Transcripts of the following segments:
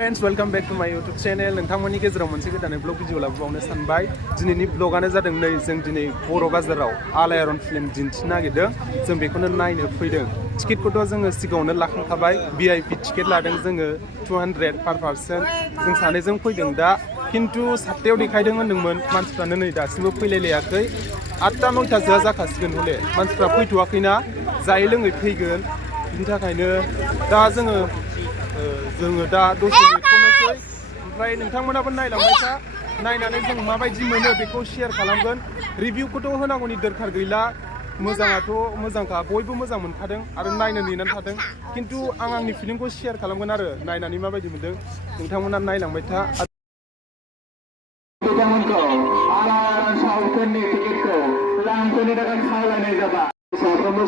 Friends, welcome back to my YouTube channel. नोंथांमोननि गेजेराव मोनसे गोदान ब्लग भिडिअ लाबोबावनो सानबाय। दिनैनि ब्लगानो जादों नै जों दिनै बर' बाजाराव आलायारन फिल्म दिन्थिनो नागिरदों। जों बेखौनो नायनो फैदों। टिकेटखौथ' जोङो सिगाङावनो लाखांखाबाय। VIP टिकेट लादों जोङो 200 per person। जों सानैजों फैदों दा खिन्थु 7टायाव देखायदों होनदोंमोन मानसिफ्रानो नै दासिमबो फैलायलायाखै। 8टा 9टासोआ जाखासिगोन हले मानसिफ्रा फैथ'वाखैना जायै लोङै फैगोन। बिनि थाखायनो दा जोङो दा दसे नेथ'नोसै ओमफ्राय नोंथांमोनाबो नायलांबाय था नायनानै जों माबायदि मोनो बेखौ शेयार खालामगोन रिभिउखौथ' होनांगौनि दरखार गैला मोजाङाथ' मोजांखा बयबो मोजां मोनखादों आरो नायनो नेनानै थादों खिन्थु आंनि फिलिंखौ शेयार खालामगोन आरो नायनानै माबायदि मोनदों नोंथांमोना नायलांबाय था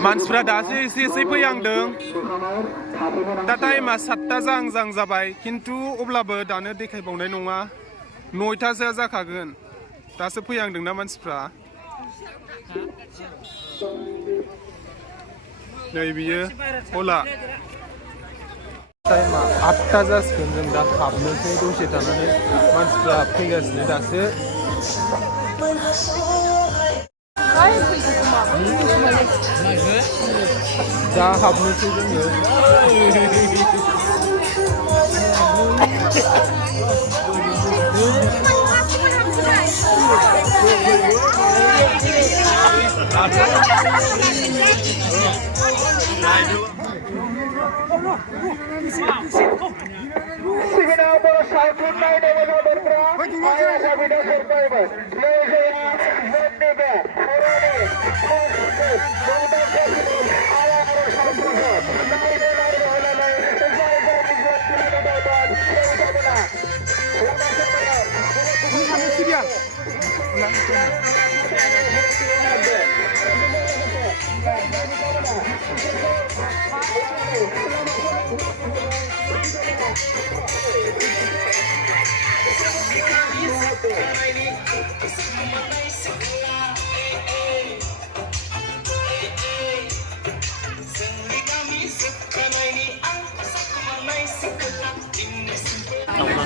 मानसिफ्रा दासो एसे फैहांदों दा टाइमा 7टा जाहां जाबाय खिन्थु अब्लाबो दानो देखायबावनाय नङा 9टासोआ जाखागोन दासो फैहांदोंना मानसिफ्रा नै बियो हला टाइमा 8टा जासिगोन जों दा हाबनोसै दसे थानानै मानसिफ्रा फैगासिनो दासो दा हाबनोसै जोङो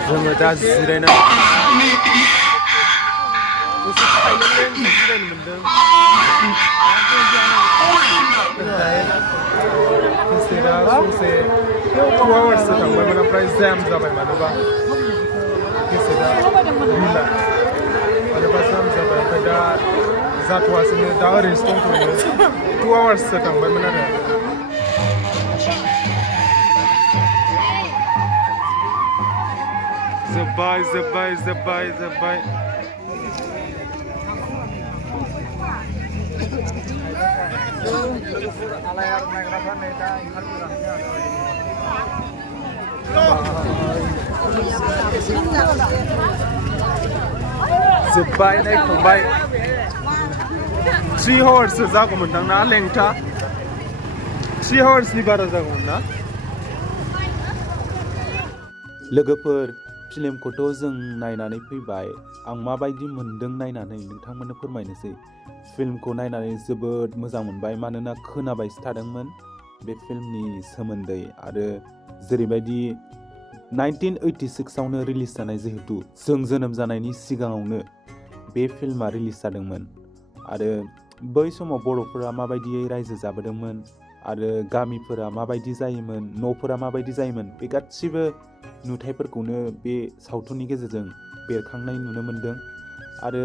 जोङो दा जिरायनानै दसे थाइलेण्ड जिरायनो मोनदों टिकेटआ ससे 2 आवार्ससो थांबायमोन ओमफ्राय जाम जाबाय मानोबा टिकेटआ गैला मानोबा जाम जाबाय ओमफ्राय दा जाथ'वासैनो दा ओरैनोसो दंथ'यो 2 आवार्ससो थांबायमोन आरो जोब्बाय Alayaron नायग्राफ्रा नै दा जोब्बाय नायखांबाय 3 आवार्ससो जागौमोनदां ना लेंथा 3 आवार्सनि बारा जागौमोन ना लोगोफोर फिल्मखौथ' जों नायनानै फैबाय आं माबायदि मोनदों नायनानै नोंथांमोननो फोरमायनोसै फिल्मखौ नायनानै जोबोद मोजां मोनबाय मानोना खोनाबायसो थादोंमोन बे फिल्मनि सोमोन्दै आरो जेरैबायदि 1986आवनो रिलिज जानाय जिहेतु जों जोनोम जानायनि सिगाङावनो बे फिल्मा रिलिज जादोंमोन आरो बै समाव बर'फोरा माबायदियै रायजो जाबोदोंमोन आरो गामिफोरा माबायदि जायोमोन न'फोरा माबायदि जायोमोन बे गासिबो नुथायफोरखौनो बे सावथुननि गेजेरजों बेरखांनाय नुनो मोनदों आरो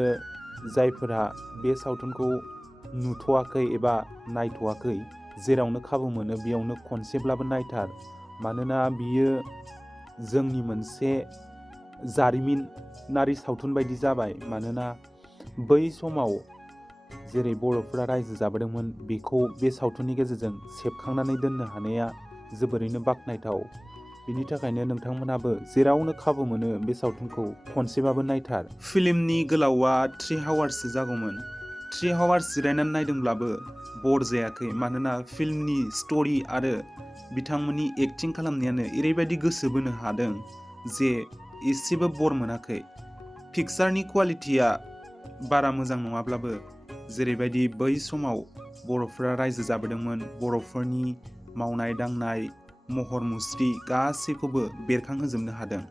जायफोरा बे सावथुनखौ नुथ'वाखै एबा नायथ'वाखै जेरावनो खाबु मोनो बेयावनो खनसेब्लाबो नायथार मानोना बियो जोंनि मोनसे जारिमिनारि सावथुन बायदि जाबाय मानोना बै समाव जेरै बर'फोरा रायजो जाबोदोंमोन बेखौ बे सावथुननि गेजेरजों सेबखांनानै दोननो हानाया जोबोरैनो बाख्नायथाव बिनि थाखायनो नोंथांमोनाबो जेरावनो खाबु मोनो बे सावथुनखौ खनसेबाबो नायथार फिल्मनि गोलावा 3 आवार्ससो जागौमोन 3 आवार्स जिरायनानै नायदोंब्लाबो बर जायाखै मानोना फिल्मनि स्ट'रि आरो बिथांमोननि एक्टिं खालामनायानो ओरैबायदि गोसो बोनो हादों जे एसेबो बर मोनाखै पिक्चारनि क्वालिटिया बारा मोजां नङाब्लाबो जेरैबायदि बै समाव बर'फोरा रायजो जाबोदोंमोन बर'फोरनि मावनाय दांनाय महर मुस्रि गासैखौबो बेरखांहोजोबनो हादों।